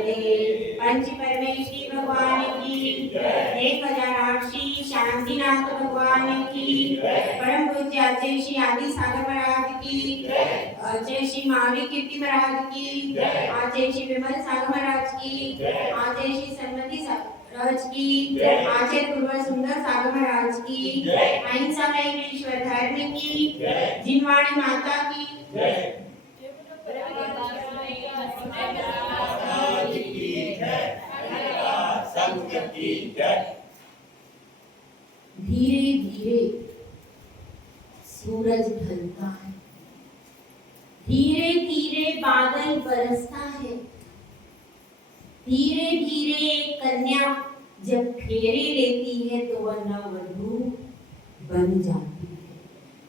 देव। पंच परमेश्वरी भगवान की 1008 श्री शांतिनाथ भगवान की, परम पूज्य आचार्य श्री आदि सागर महाराज की, आचार्य श्री महावीर कीर्ति महाराज की, आचार्य श्री विमल सागर महाराज की, आचार्य श्री सन्मति महाराज की, आचार्य गुरुवर सुंदर सागर महाराज की, अहिंसा में ईश्वर धर्म की, जिनवाणी माता की, धीरे धीरे सूरज ढलता है, धीरे धीरे बादल बरसता है, धीरे धीरे कन्या जब फेरे लेती है तो वह नववधू बन जाती है।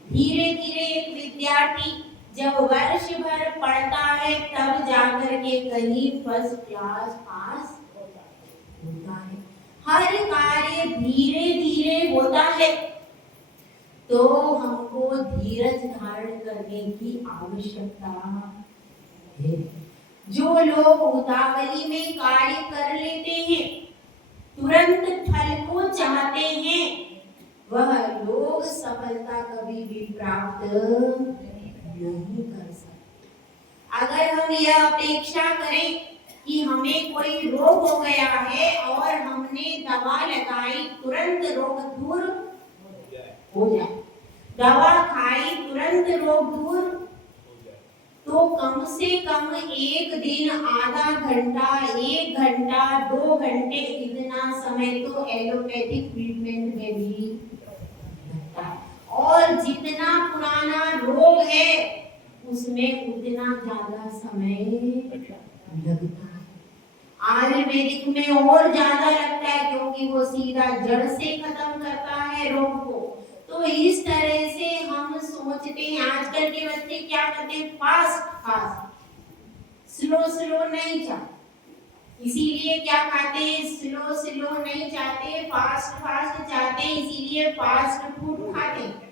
धीरे धीरे एक विद्यार्थी जब वर्ष भर पढ़ता है तब जाकर के कहीं फर्स्ट क्लास पास होता है। हर कार्य धीरे धीरे होता है, तो हमको धीरज धारण करने की आवश्यकता है। जो लोग उतावली में कार्य कर लेते हैं, तुरंत फल को चाहते हैं, वह लोग सफलता कभी भी प्राप्त नहीं कर सकते। अगर हम यह अपेक्षा करें कि हमें कोई रोग हो गया है और हमने दवा लगाई तुरंत रोग दूर हो जाए, दवा खाई तुरंत रोग दूर, तो कम से कम एक दिन, आधा घंटा, 1 घंटा, 2 घंटे, इतना समय तो एलोपैथिक ट्रीटमेंट में भी लगता है। और जितना पुराना रोग है उसमें उतना ज्यादा समय लगता है। आयुर्वेदिक में और ज्यादा लगता है, क्योंकि वो सीधा जड़ से खत्म करता है रोग को। तो इस तरह से हम सोचते हैं, आजकल के बच्चे क्या करते हैं, फास्ट फास्ट, स्लो स्लो नहीं चाहते, इसीलिए क्या खाते हैं, स्लो स्लो नहीं चाहते, फास्ट फास्ट चाहते हैं, इसीलिए फास्ट फूड खाते हैं।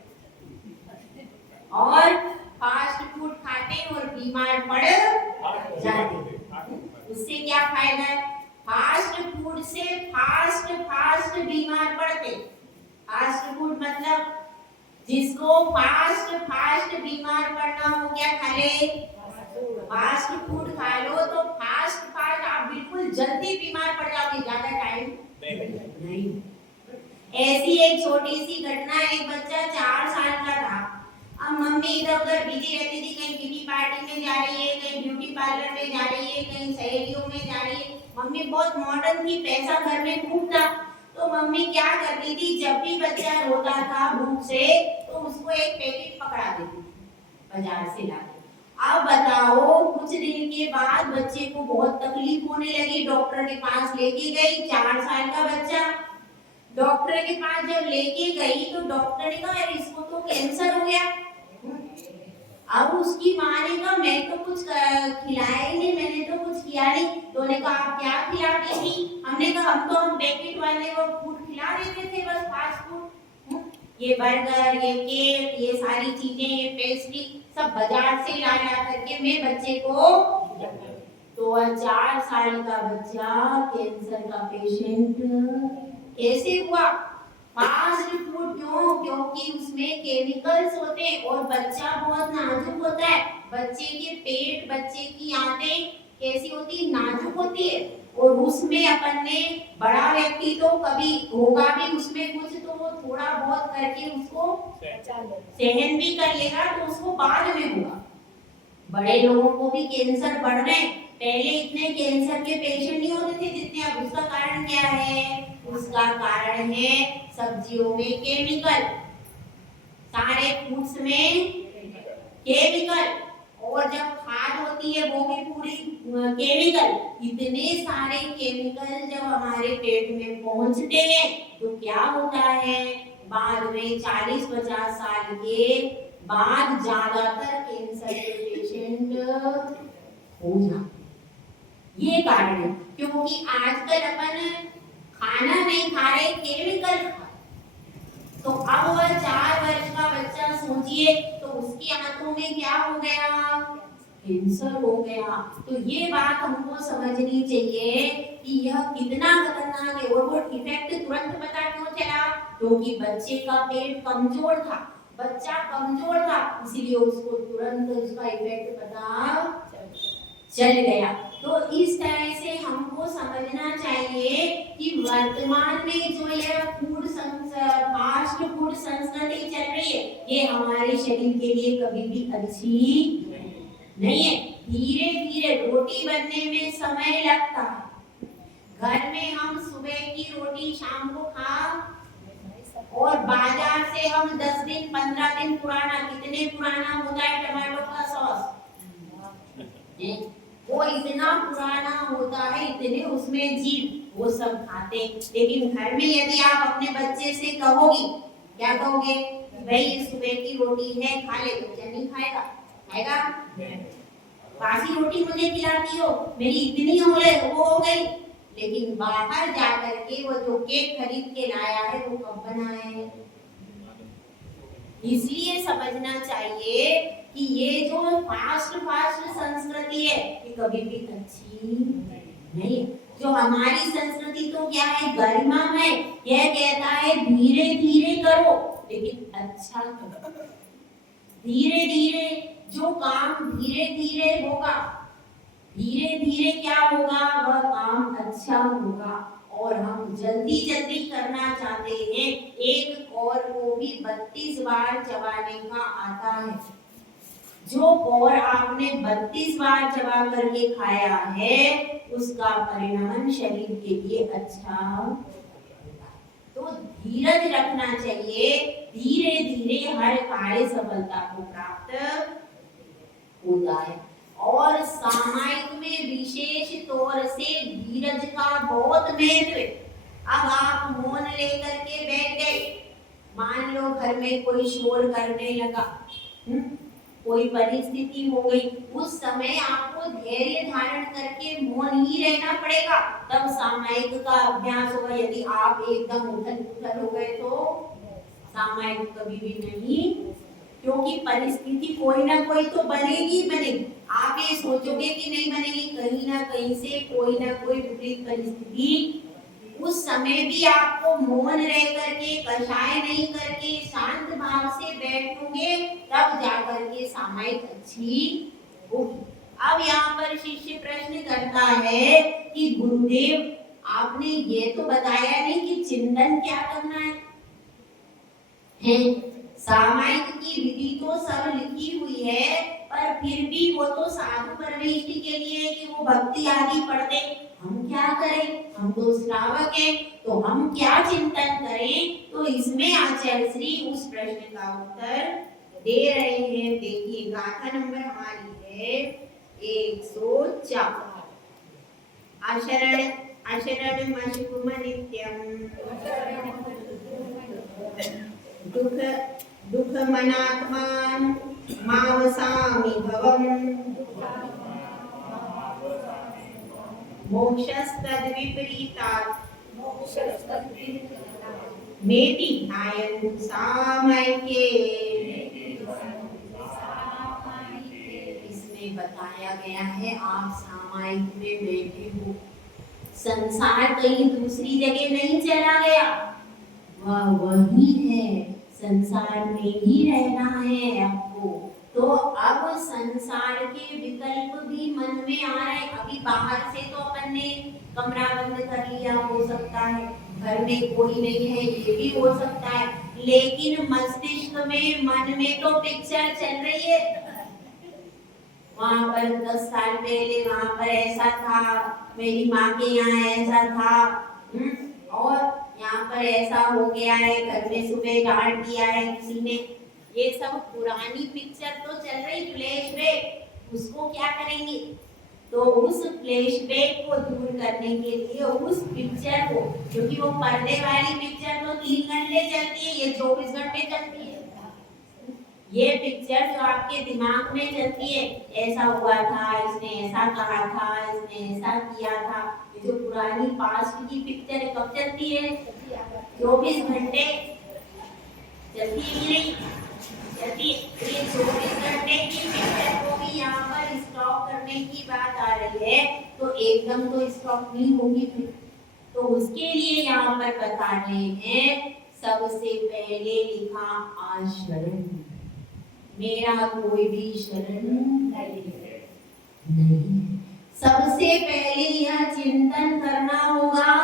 और फास्ट फूड खाते हैं और बीमार पड़ जाते हैं। उससे क्या फायदा है, फास्ट फूड से फास्ट फास्ट बीमार पड़ते। फास्ट फूड मतलब जिसको फास्ट फास्ट बीमार पड़ना हो, क्या खा ले, फास्ट फूड खा लो तो फास्ट फास्ट आप बिल्कुल जल्दी बीमार पड़ जाओगे, ज्यादा टाइम नहीं। ऐसी एक छोटी सी घटना, एक बच्चा 4 साल का था। अब मम्मी इधर उधर बिजी रहती थी, कहीं किटी पार्टी में जा रही है, कहीं ब्यूटी पार्लर में जा रही है, कहीं सहेलियों में जा रही है। मम्मी बहुत मॉडर्न थी, पैसा घर में खूब था, तो मम्मी क्या करती थी, जब भी बच्चा रोता था भूख से तो उसको एक पैकेट पकड़ा देती थी बाजार से लाके। अब बताओ, कुछ दिन के बाद बच्चे को बहुत तकलीफ होने लगी, डॉक्टर के पास लेके गई, 4 साल का बच्चा। डॉक्टर के पास जब लेके गई तो डॉक्टर ने कहा इसको तो कैंसर हो गया। अब उसकी माँ ने कहा मैं तो कुछ खिलाया ही नहीं, मैंने तो कुछ किया नहीं। तो उन्होंने कहा आप क्या खिलाती थी? हमने कहा हम पैकेट वाले वो फूड खिला देते थे, बस फास्ट फूड, ये बर्गर, ये केक, ये सारी चीजें, ये पेस्ट्री सब बाजार से ला करके मैं बच्चे को। तो 4 साल का बच्चा कैंसर का पेशेंट कैसे हुआ? फास्ट फूड क्यों? क्योंकि उसमें केमिकल्स होते हैं और बच्चा बहुत नाजुक होता है। बच्चे के पेट, बच्चे की आंतें कैसी होती है, नाजुक होती है, और उसमें अपन ने, बड़ा व्यक्ति तो कभी होगा भी उसमें कुछ, तो वो थोड़ा बहुत करके उसको सहन भी कर लेगा, तो उसको बाद में होगा। बड़े लोगों को भी कैंसर बढ़ रहे हैं, पहले इतने कैंसर के पेशेंट नहीं होते थे जितने अब। उसका कारण क्या है? उसका कारण है सब्जियों में केमिकल, सारे फूड्स में केमिकल, और जब खाद होती है वो भी पूरी केमिकल। इतने सारे केमिकल जब हमारे पेट में पहुंचते हैं तो क्या होता है, बाद में 40-50 साल के बाद ज्यादातर कैंसर के पेशेंट हो जाते। ये कारण है, क्योंकि आजकल अपन खाना नहीं खा रहे, केमिकल खा। तो अब वह 4 वर्ष का बच्चा, सोचिए तो उसकी आंतों में क्या हो गया, कैंसर हो गया। तो ये बात हमको समझनी चाहिए कि यह कितना खतरनाक है। और वो इफेक्ट तुरंत पता क्यों चला? क्योंकि बच्चे का पेट कमजोर था, बच्चा कमजोर था, इसलिए उसको तुरंत उसका इफेक्ट पता चल गया। तो इस तरह से हमको समझना चाहिए कि वर्तमान में जो यह फास्ट फूड संस्कृति चल रही है, ये हमारे शरीर के लिए कभी भी अच्छी नहीं है। धीरे धीरे रोटी बनने में समय लगता है। घर में हम सुबह की रोटी शाम को खा, और बाजार से हम 10 दिन 15 दिन पुराना, कितने पुराना होता है टमाटो का सॉस, वो इतना पुराना होता है, इतने उसमें जीव, वो सब खाते। लेकिन घर में यदि आप अपने बच्चे से कहोगी, क्या कहोगे? भाई सुबह की रोटी है, खा ले। बच्चा नहीं खाएगा, खाएगा? बासी रोटी मुझे खिलाती हो, मेरी इतनी वो हो गई। लेकिन बाहर जाकर के वो जो केक खरीद के लाया है, वो कब बनाया है? इसलिए समझना चाहिए कि ये जो फास्ट संस्कृति है, ये कभी भी अच्छी नहीं। जो हमारी संस्कृति तो क्या है, गरिमा है, यह कहता है धीरे धीरे करो लेकिन अच्छा करो। धीरे धीरे जो काम धीरे धीरे होगा, धीरे धीरे क्या होगा, वह काम अच्छा होगा। और हम जल्दी जल्दी करना चाहते हैं, एक कौर को भी 32 बार चबाने का आता है। जो कौर आपने 32 बार चबा करके खाया है, उसका परिणाम शरीर के लिए अच्छा। तो धीरज रखना चाहिए, धीरे धीरे हर कार्य सफलता को प्राप्त होता है। और सामायिक में विशेष तौर से धीरज का बहुत महत्व है। अब आप मौन लेकर के बैठ गए, मान लो घर में कोई शोर करने लगा, कोई परिस्थिति हो गई, उस समय आपको धैर्य धारण करके मौन ही रहना पड़ेगा, तब सामायिक का अभ्यास होगा। यदि आप एकदम उथल हो गए तो सामायिक कभी भी नहीं, क्योंकि परिस्थिति कोई ना कोई तो बनेगी बनेगी। आप ये सोचोगे कि नहीं बनेगी, कहीं ना कहीं से कोई ना कोई विपरीत परिस्थिति, उस समय भी आपको मौन रह करके, कषाय नहीं करके, शांत भाव से बैठोगे, तब जाकर के सामायिक अच्छी होगी। अब यहाँ पर शिष्य प्रश्न करता है कि गुरुदेव आपने ये तो बताया नहीं कि चिंतन क्या करना है? सामायिक की विधि तो सब लिखी हुई है, पर फिर भी वो तो साधु परमेष्टि के लिए कि वो भक्ति आदि पढ़ते, हम क्या करें? हम तो श्रावक हैं, तो हम क्या चिंतन करें? तो इसमें आचार्य श्री उस प्रश्न का उत्तर दे रहे हैं। देखिए गाथा नंबर हमारी है 104। अशरण अशरण मशकुम नित्यम दुख दुख मनात्मान मावसामि भवम मोक्षस्तद विपरीतात् मेति ध्यायन् सामयिके। इसमें बताया गया है आप सामायिक में बैठे हो, संसार कहीं दूसरी जगह नहीं चला गया, वह वही है, संसार में ही रहना है आपको। तो अब संसार के विकल्प भी मन में आ रहे। अभी बाहर से तो अपन ने कमरा बंद कर लिया, हो सकता है घर में कोई नहीं है, ये भी हो सकता है, लेकिन मस्तिष्क में, मन में तो पिक्चर चल रही है। वहाँ पर 10 साल पहले वहाँ पर ऐसा था, मेरी माँ के यहाँ ऐसा था, और यहाँ पर ऐसा हो गया है, घर में सुबह डांट दिया है किसी ने। ये सब पुरानी पिक्चर तो चल रही, फ्लैशबैक, उसको क्या करेंगे? तो उस फ्लैशबैक को दूर करने के लिए उस पिक्चर को, क्योंकि वो पर्दे वाली पिक्चर तो 3 घंटे चलती है, ये 24 घंटे चलती है। ये पिक्चर जो आपके दिमाग में चलती है, ऐसा हुआ था, इसने ऐसा कहा था, इसने ऐसा किया था, ये जो पुरानी पास्ट की पिक्चर कब चलती है? 24 घंटे चलती है कि नहीं चलती है? ये 24 घंटे की पिक्चर को भी यदि यहाँ पर स्टॉप करने की बात आ रही है तो एकदम तो स्टॉप नहीं होगी फिर। तो उसके लिए यहाँ पर बता रहे हैं, सबसे पहले लिखा आशरण, मेरा कोई भी शरण नहीं। सबसे पहले यह चिंतन करना होगा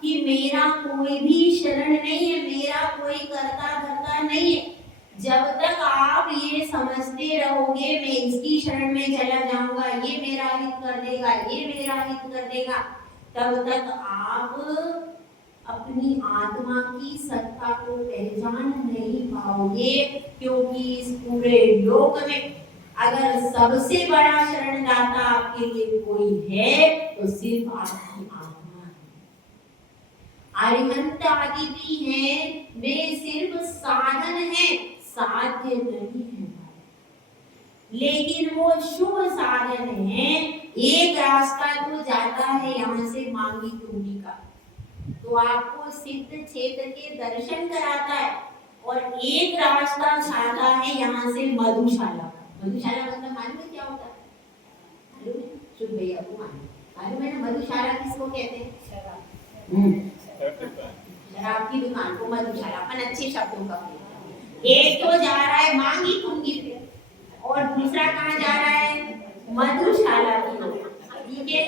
कि मेरा कोई भी शरण नहीं है, मेरा कोई कर्ता धर्ता नहीं है। जब तक आप ये समझते रहोगे मैं इसकी शरण में चला जाऊंगा, ये मेरा हित कर देगा, ये मेरा हित कर देगा, तब तक आप अपनी आत्मा की सत्ता को पहचान नहीं पाओगे। क्योंकि इस पूरे लोक में अगर सबसे बड़ा शरणदाता आपके लिए कोई है तो सिर्फ आपकी आत्मा है। अरिहंत आदि भी हैं, वे सिर्फ साधन हैं, साध्य नहीं है, लेकिन वो शुभ साधन है। एक रास्ता तो जाता है यहाँ से मांगी तुंगी का, तो आपको सिद्ध क्षेत्र के दर्शन कराता है, और एक रास्ता जाता है यहाँ से मधुशाला। मधुशाला मतलब मालूम है क्या होता है? मालूम है? शुभ भैया को मालूम है ना? मधुशाला किसको कहते हैं? शराब की दुकान को मधुशाला, अपन अच्छे शब्दों का। एक तो जा रहा है मांगी तुंगी पे, और दूसरा कहाँ जा रहा है? मधुशाला की। ठीक है?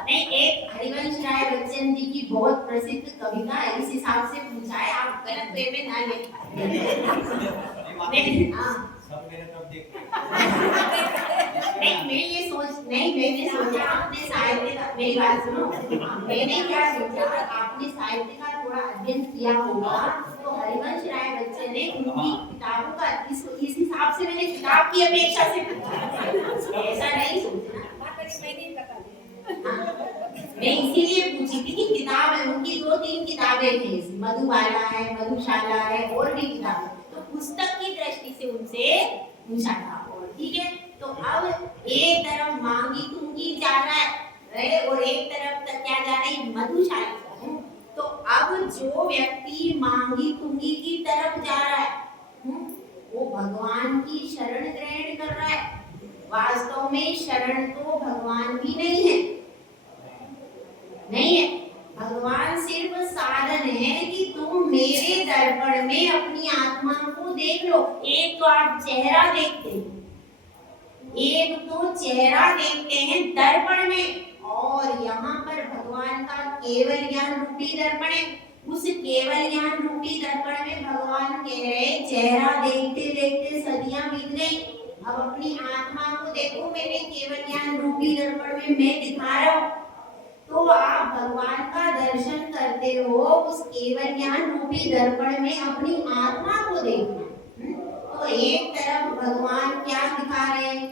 नहीं, एक हरिवंश राय बच्चन जी की बहुत प्रसिद्ध कविता है, इस हिसाब से पूछा है, आप गलत वे में ना ले। मैंने सोचा आपने साहित्य का, मेरी बात सुनो, मैंने क्या सोचा, आपने साहित्य का थोड़ा अध्ययन किया होगा, तो हरिवंश राय बच्चन ने उनकी किताबों का इस हिसाब से मैंने किताब की अपेक्षा से पूछा, ऐसा नहीं सोचना। मैं इसीलिए पूछी थी कि किताब है, उनकी 2-3 किताबें थी, मधुबाला है, मधुशाला है, और भी किताबें, तो पुस्तक की दृष्टि से उनसे पूछा था। और ठीक है, तो अब एक तरफ मांगी तुंगी जा रहा है और एक तरफ तक क्या जा रही है? मधुशाला। तो अब जो व्यक्ति मांगी तुंगी की तरफ जा रहा है वो भगवान की शरण ग्रहण कर रहा है। वास्तव में शरण तो भगवान भी नहीं है, नहीं है। भगवान सिर्फ साधन है कि तुम मेरे दर्पण में अपनी आत्मा को देख लो। एक तो आप चेहरा देखते हैं, एक तो चेहरा देखते हैं दर्पण में, और यहाँ पर भगवान का केवल ज्ञान रूपी दर्पण है। उस केवल ज्ञान रूपी दर्पण में भगवान कह रहे, चेहरा देखते देखते सदियां बीत गई, अब अपनी आत्मा को देखो, मैंने केवल ज्ञान रूपी दर्पण में मैं दिखा रहा हूँ। तो आप भगवान का दर्शन करते हो उस केवल ज्ञान रूपी दर्पण में अपनी आत्मा को देखना। तो एक तरफ भगवान क्या दिखा रहे हैं?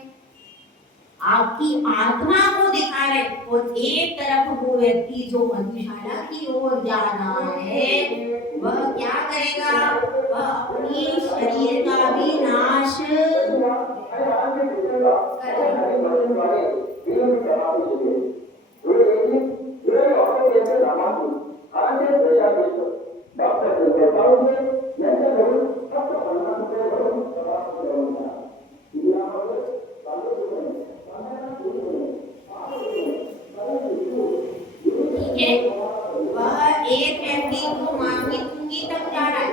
आपकी आत्मा को दिखा रहे, और एक तरफ वो व्यक्ति जो मधुशाला की ओर जा रहा है वह क्या करेगा? वह अपनी शरीर का भी नाश करेगा। वह एक व्यक्ति को मांगी तुंगी तक जा रहा है,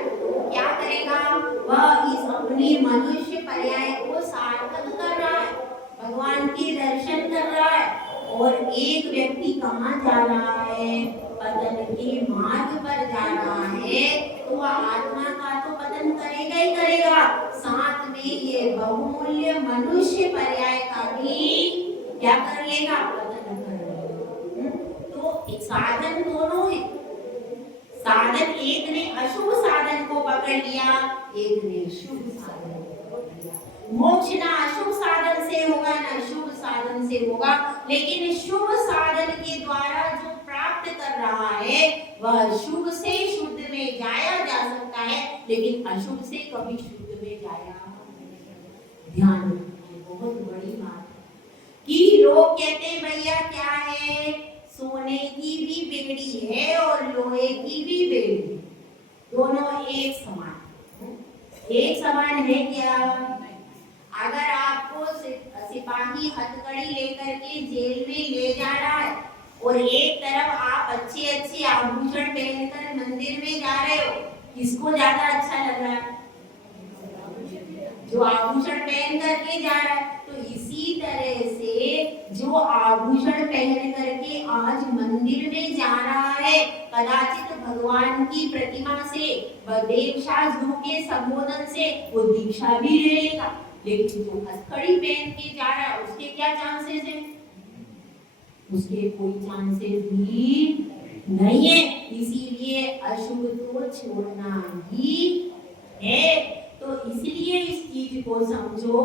क्या करेगा? वह इस अपनी मनुष्य पर्याय को सार्थक कर रहा है, भगवान के दर्शन कर रहा है। और एक व्यक्ति कहाँ जा रहा है? पतन के मार्ग पर जा रहा है, तो वह आत्मा का तो पतन करेगा ही करेगा, साथ में ये बहुमूल्य मनुष्य पर्याय का भी क्या कर लेगा? पतन कर लेगा। तो एक साधन दोनों है। साधन एक ने अशुभ साधन को पकड़ लिया, एक ने शुभ साधन को पकड़ लिया। मोक्ष ना अशुभ साधन से होगा ना शुभ साधन से होगा, लेकिन शुभ साधन के द्वारा जो प्राप्त कर रहा है वह शुभ से शुद्ध में जाया जा सकता है, लेकिन अशुभ से कभी शुद्ध में जाया नहीं। ध्यान रखिए, बहुत बड़ी बात है कि लोग कहते हैं भैया क्या है, सोने की भी बेड़ी है और लोहे की भी बेड़ी, दोनों एक समान है क्या? अगर आपको सिपाही हथकड़ी लेकर के जेल में ले जा रहा है और एक तरफ आप अच्छे अच्छे आभूषण पहनकर मंदिर में जा रहे हो, किसको ज्यादा अच्छा लग रहा है? जो आभूषण पहन करके जा रहा है। तो इसी तरह से जो आभूषण पहन करके आज मंदिर में जा रहा है, कदाचित भगवान की प्रतिमा से देवशास्त्र के संबोधन से वो दीक्षा भी ले लेगा, लेकिन जो हथकड़ी पहन के जा रहा है उसके क्या चांसेस है? उसके कोई चांसेस भी नहीं है। इसीलिए अशुभ तो छोड़ना ही है। तो इसलिए इस चीज को समझो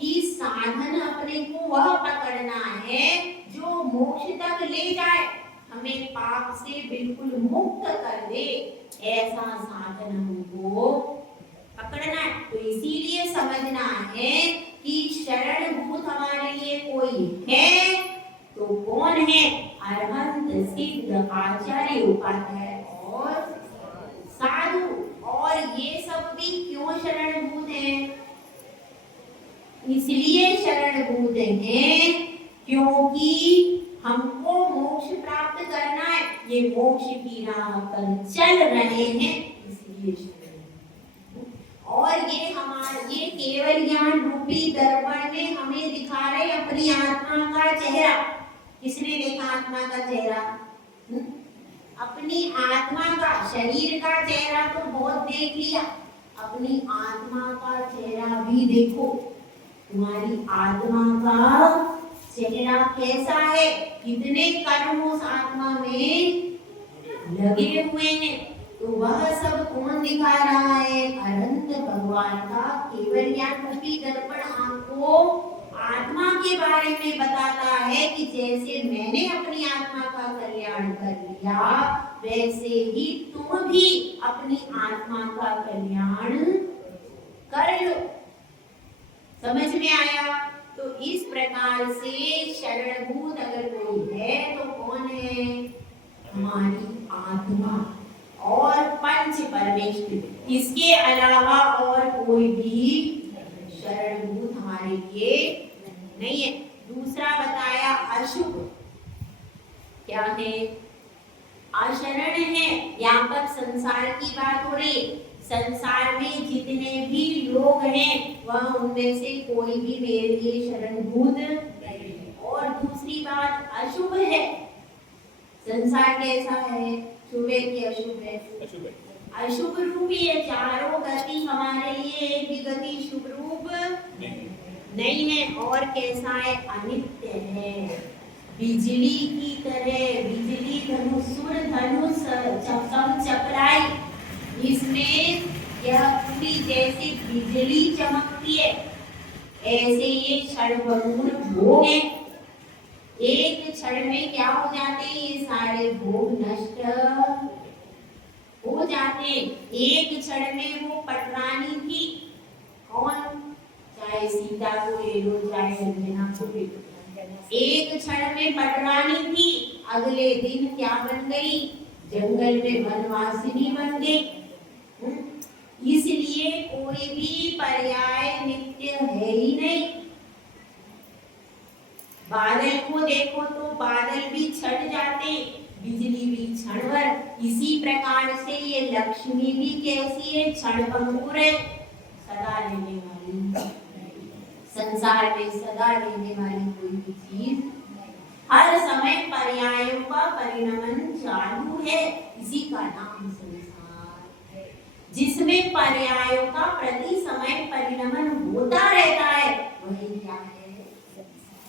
कि साधन अपने को वह पकड़ना है जो मोक्ष तक ले जाए, हमें पाप से बिल्कुल मुक्त कर दे, ऐसा साधन हमको पकड़ना है। तो इसीलिए समझना है कि शरणभूत हमारे लिए कोई है तो कौन है? अरहंत, सिद्ध, आचार्य, उपाध्याय और साधु। और ये सब भी क्यों शरणभूत हैं? इसलिए शरणभूत हैं क्योंकि हमको मोक्ष प्राप्त करना है, ये मोक्ष की राह पर चल रहे हैं, इसलिए शरणभूत। और ये केवल ज्ञान रूपी दर्पण में हमें दिखा रहे अपनी आत्मा का चेहरा। किसने देखा आत्मा का चेहरा? अपनी आत्मा का, शरीर का चेहरा तो बहुत देख लिया, अपनी आत्मा का चेहरा भी देखो। तुम्हारी आत्मा का चेहरा कैसा है? कितने कर्म उस आत्मा में लगे हुए हैं? तो वह सब कौन दिखा रहा है? अनंत भगवान का केवल ज्ञान रूपी दर्पण आपको आत्मा के बारे में बताता है कि जैसे मैंने अपनी आत्मा का कल्याण कर लिया, वैसे ही तुम भी अपनी आत्मा का कल्याण कर लो। समझ में आया? तो इस प्रकार से शरणभूत अगर कोई है तो कौन है? हमारी आत्मा और पंच परमेश्वर। इसके अलावा और कोई भी शरणभूत हमारे लिए नहीं है। दूसरा बताया अशुभ, क्या है? अशरण है। यहाँ पर संसार की बात हो रही। संसार में जितने भी लोग हैं वह उनमें से कोई भी मेरे लिए शरणभूत नहीं। और दूसरी बात अशुभ है। संसार कैसा है? शुभ है कि अशुभ है? अशुभ रूपी है। चारों गति हमारे लिए एक भी गति शुभ रूप नहीं है। और कैसा है? अनित्य है। बिजली की तरह, बिजली धनुष, सूर्य धनुष चम चपराई, इसमें यह पूरी जैसे बिजली चमकती है, ऐसे ये क्षणभंगुर भोग है। एक क्षण में क्या हो जाते हैं? ये सारे भोग नष्ट हो जाते हैं। एक क्षण में वो पटरानी थी, कौन? चाहे सीता को ले लो, चाहे अंजना को ले लो, एक क्षण में पटरानी थी, अगले दिन क्या बन गई? जंगल में वनवासिनी बन गई। इसलिए कोई भी पर्याय नित्य है ही नहीं। बादल को देखो तो बादल भी छट जाते, बिजली भी क्षण भर। इसी प्रकार से ये लक्ष्मी भी कैसी है? क्षणभंगुर है, सदा रहने वाली। संसार में सदा रहने वाली कोई भी चीज, हर समय पर्यायों का परिणमन चालू है। इसी का नाम संसार है, जिसमें पर्यायों का प्रति समय परिणमन होता रहता है, वही क्या है?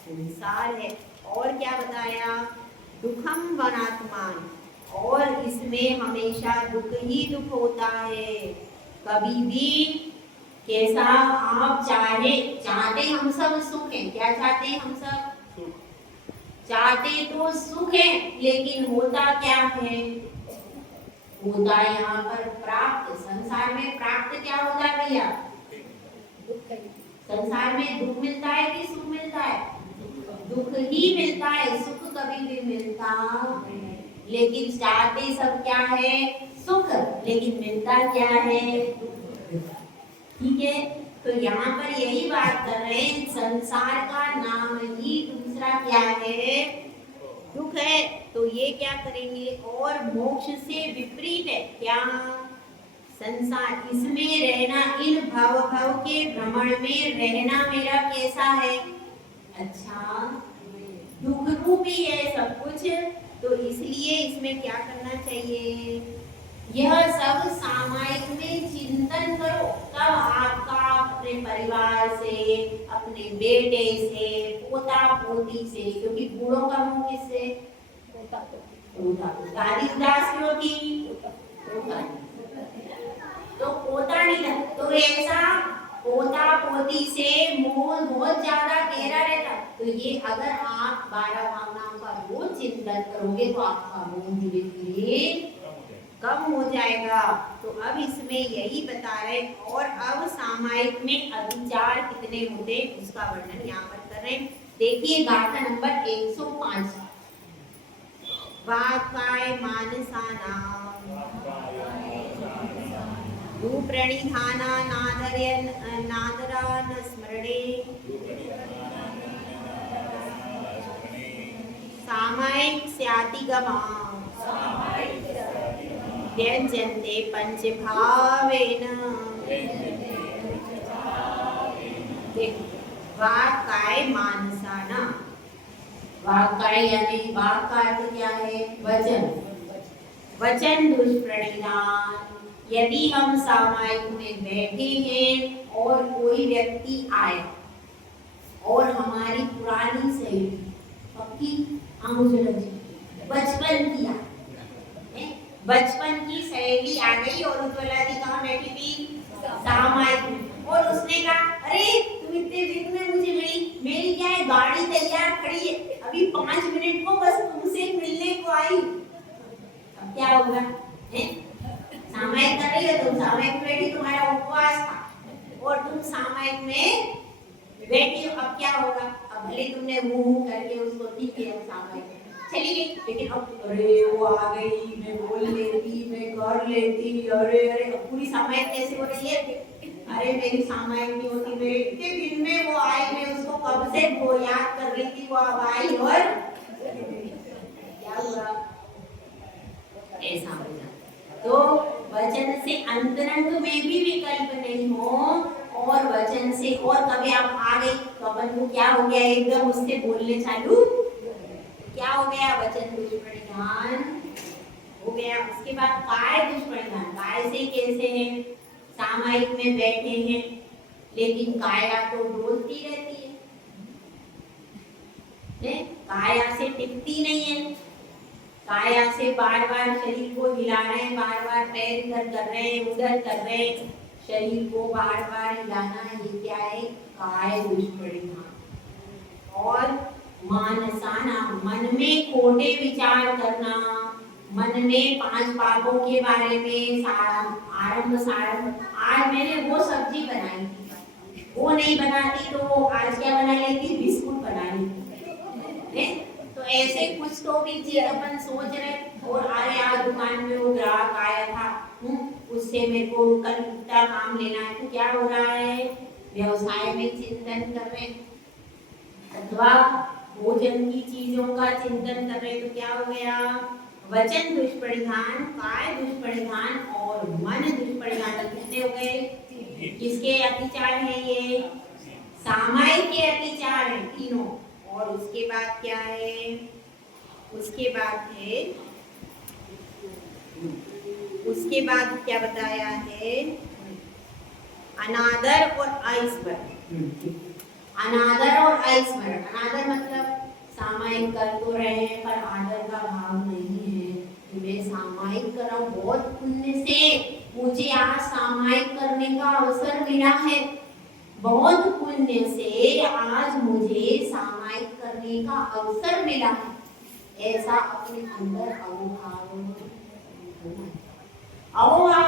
संसार है। और क्या बताया? दुखम वनात्मान, और इसमें हमेशा दुख ही दुख होता है। कभी भी कैसा आप चाहते हम सब सुख है। क्या चाहते हैं हम सब? चाहते तो सुख है, लेकिन होता क्या है? होता यहाँ पर प्राप्त। संसार में प्राप्त क्या होता है भैया? संसार में दुख मिलता है कि सुख मिलता है? दुख ही मिलता है, सुख कभी भी मिलता नहीं। लेकिन चाहते सब क्या है? सुख, लेकिन मिलता क्या है? ठीक है। तो यहाँ पर यही बात कर रहे हैं, संसार का नाम ही दूसरा क्या है, दुख है। तो ये क्या करेंगे, और मोक्ष से विपरीत है क्या, संसार, इसमें रहना, इन भव भव के भ्रमण में रहना मेरा कैसा है, अच्छा दुख रूपी है सब कुछ। तो इसलिए इसमें क्या करना चाहिए, यह सब सामायिक में चिंतन करो, तब आपका अपने परिवार से, अपने बेटे से, पोता पोती से, क्योंकि बूढ़ों का मुंह किससे, दादी उदास क्यों थी, तो पोता नहीं था, तो ऐसा पोता पोती से मोह बहुत ज्यादा गहरा रहता। तो ये अगर आप 12 भावनाओं का रोज चिंतन करोगे तो आपका मोह धीरे धीरे कम हो जाएगा। तो अब इसमें यही बता रहे, और अब सामायिक में अभिचार कितने होते उसका वर्णन यहाँ पर कर रहे हैं। देखिए गाथा नंबर 105, वाक्काय मानसानां प्रणिधाना नादरान स्मरणे सामायिक स्यातिगमा व्यंजन्ते पंचभावेन। वाक्काय मानसाना, वाक्काय यानी वाक का अर्थ क्या है, वचन, वचन दुष्प्रणिधान। यदि हम सामायिक में बैठे हैं और कोई व्यक्ति आए और हमारी पुरानी सहेली, पक्की बचपन की बचपन की सहेली आ गई और उज्ज्वला जी कहाँ बैठी थी, सामायिक में, और उसने कहा अरे तुम इतने दिन में मुझे मिली, मेरी क्या है गाड़ी तैयार खड़ी है, अभी 5 मिनट को बस तुमसे मिलने को आई। अब क्या होगा, सामायिक कर रही हो तुम, सामायिक में बैठी, तुम्हारा उपवास था और तुम सामायिक में बैठी हो, अब क्या होगा, अब भले तुमने मुंह करके उसको ठीक है सामायिक चली गई, लेकिन अब अरे वो आ गई, मैं बोल लेती, मैं कर लेती, अरे अरे पूरी सामायिक कैसे हो रही है, अरे मेरी सामायिक नहीं होती, मेरे इतने दिन में वो आई, मैं उसको कब से वो याद कर रही थी, वो अब आई और क्या हुआ, ऐसा हो जाता। तो वचन से अंतरंग में भी विकल्प नहीं हो, और वचन से, और कभी आप आ गई तो अपन को क्या हो गया, एकदम उससे बोलने चालू, क्या हो गया, वचन दुष्परिधान हो गया। उसके बाद काय दुष्परिधान, काय से कैसे है, सामायिक में बैठे हैं लेकिन काया तो डोलती रहती है, काया से टिकती नहीं है, काया से बार बार शरीर को हिला रहे हैं, बार बार पैर इधर कर रहे हैं, उधर कर रहे हैं, शरीर को बार बार हिलाना, ये क्या है, काय दुष्परिधान। और मानसाना, मन में खोटे विचार करना, मन में 5 पापों के बारे में आरंभ सारंभ, आज मैंने वो सब्जी बनाई थी, वो नहीं बनाती तो आज क्या बना लेती, बिस्कुट बना लेती, तो ऐसे कुछ तो भी चीज अपन सोच रहे, और अरे आज दुकान में वो ग्राहक आया था, उससे मेरे को कल इतना काम लेना है, तो क्या हो रहा है, व्यवसाय में चिंतन कर रहे, अथवा भोजन की चीजों का चिंतन कर रहे, तो क्या हो गया, वचन दुष्परिधान, काय दुष्परिधान और मन दुष्परिधान कितने हो गए, किसके अतिचार है ये, सामायिक के अतिचार है तीनों। और उसके बाद क्या है, उसके बाद है, उसके बाद क्या बताया है, अनादर और ऐश्वर्य, अनादर और ऐश्वर्य, अनादर मतलब सामायिक कर तो रहे हैं पर आदर का भाव नहीं है, मैं सामायिक कर रहा हूँ, बहुत पुण्य से मुझे आज सामायिक करने का अवसर मिला है, बहुत पुण्य से आज मुझे सामायिक करने का अवसर मिला है, ऐसा अपने अंदर अहोभाव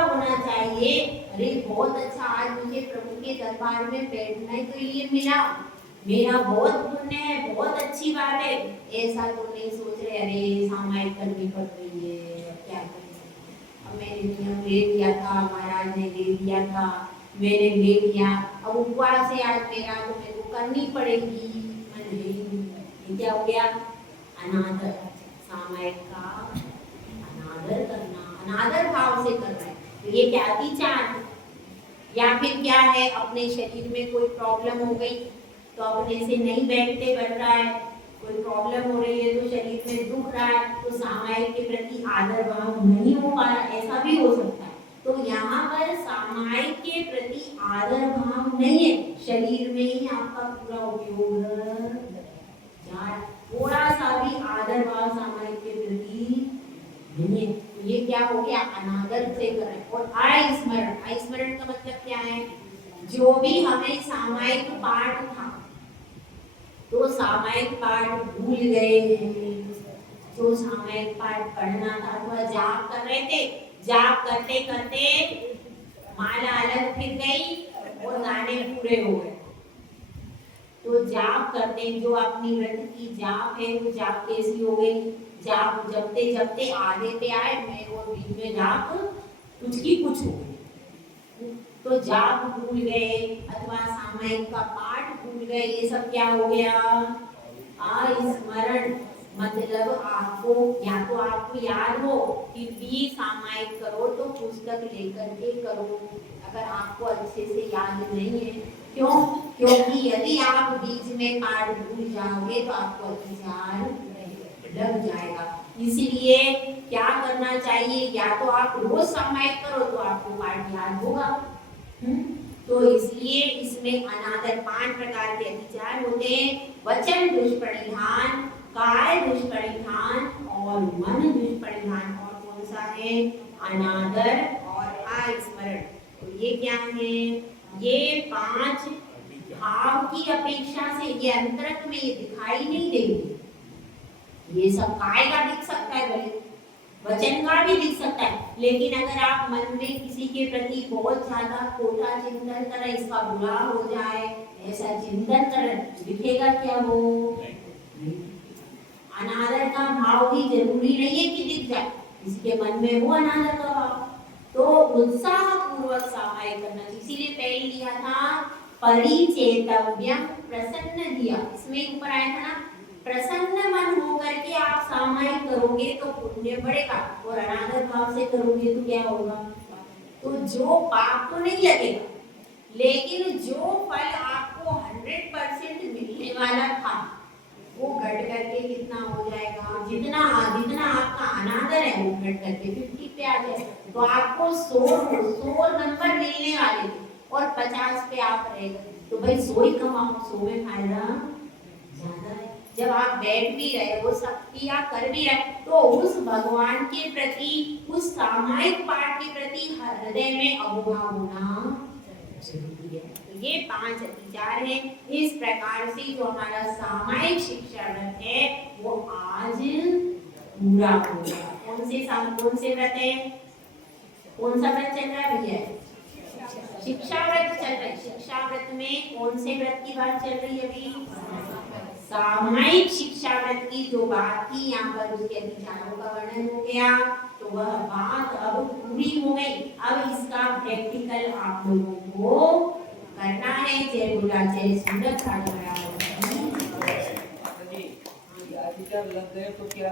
होना चाहिए। अरे बहुत अच्छा, आज मुझे प्रभु के दरबार में बैठने के लिए मिला, मेरा बहुत पुण्य है, बहुत अच्छी बात है, ऐसा तो नहीं सोच रहे अरे सामायिक करनी पड़ रही है, अब क्या करें, अब मैंने नियम ले लिया था, महाराज ने ले दिया था, मैंने ले लिया, अब उपवास है आज मेरा तो मेरे को करनी पड़ेगी, मैं नहीं, क्या हो गया? अनादर। सामायिक का अनादर करना, अनादर भाव से करना है, तो ये क्या अतिचार? या फिर क्या है, अपने शरीर में कोई प्रॉब्लम हो गई तो अपने से नहीं बैठते बढ़ रहा है, कोई प्रॉब्लम हो रही है तो शरीर में दुख रहा है, तो सामायिक के प्रति आदर भाव नहीं हो पा रहा, ऐसा भी हो सकता है। तो यहाँ पर सामायिक के प्रति आदर भाव नहीं है, शरीर में ही आपका पूरा उपयोग थोड़ा सा भी आदर भाव सामायिक के प्रति नहीं है, तो ये क्या हो गया? अनादर से करें। और अस्मरण, अस्मरण का मतलब क्या है? जो भी हमें सामायिक पाठ था तो सामायिक पाठ भूल गए, जो सामायिक पाठ पढ़ना था वह जाप कर रहे थे, जाप करते करते माला अलग फिर गई और गाने पूरे हो गए। तो जाप करते, जो अपनी व्रत की जाप है वो जाप कैसी हो गई? जाप जपते जपते आगे पे आए मैं और बीच में जाप कुछ की कुछ हो गई, तो जाप भूल गए अथवा सामायिक का पाठ भूल गए, ये सब क्या हो गया? अस्मरण। मतलब आपको या तो आपको याद हो कि भी सामायिक करो तो पुस्तक लेकर के करो, अगर आपको अच्छे से याद नहीं है, क्यों? क्योंकि यदि आप बीच में पाठ भूल जाओगे तो आपको अतिचार लग जाएगा। इसलिए क्या करना चाहिए? या तो आप रोज सामायिक करो तो आपको पाठ याद होगा। तो इसलिए इसमें अनादर 5 प्रकार के अतिचार होते हैं: वचन दुष्परिधान, काय दुष्परिधान और मन दुष्परिधान। और कौन सा है? अनादर और अस्मरण। तो ये क्या है? ये 5 भाव की अपेक्षा से ये अंतरंग में ये दिखाई नहीं देंगे। ये सब काय का दिख सकता है, भले वचन का भी दिख सकता है, लेकिन अगर आप मन में किसी के प्रति बहुत ज्यादा खोटा चिंतन करें, इसका बुरा हो जाए, ऐसा चिंतन करें, दिखेगा क्या? वो अनादर का भाव भी जरूरी नहीं है कि दिख जाए, इसके मन में हो अनादर का भाव तो उत्साह पूर्वक सामायिक करना चाहिए। इसीलिए पहले लिया था परिचेतव्यम प्रसन्न दिया, इसमें ऊपर आया था ना, प्रसन्न मन होकर के आप सामायिक करोगे तो पुण्य बढ़ेगा, और अनादर भाव से करोगे तो क्या होगा? तो जो पाप तो नहीं लगेगा, लेकिन जो फल आपको 100% मिलने वाला था वो घट करके कितना हो जाएगा? जितना आपका अनादर है वो घट करके 50 पे आ जाएगा। तो आपको 100 नंबर मिलने वाले थे और 50 पे आप रह गए, तो भाई 100 ही कमाओ, 100 में फायदा ज्यादा है। जब आप बैठ भी रहे हो, सब क्रिया कर भी रहे, तो उस भगवान के प्रति, उस सामायिक पाठ के प्रति हृदय में अवभाव होना जरूरी है। तो ये 5 अतिचार है। इस प्रकार से जो हमारा सामायिक शिक्षा व्रत है वो आज पूरा होगा। कौन से व्रत है? कौन सा व्रत चल रहा है भैया? शिक्षा व्रत चल रहा है। शिक्षा व्रत में कौन से व्रत की बात चल रही है अभी? सामायिक शिक्षा व्रत की जो बात थी, यहाँ पर उसके अतिचारों का वर्णन हो गया, तो वह बात अब पूरी हो गई। अब इसका प्रैक्टिकल आप लोगों को करना है। जय गुरुराज, जय सुंदर सागर। अधिकार लग गए तो क्या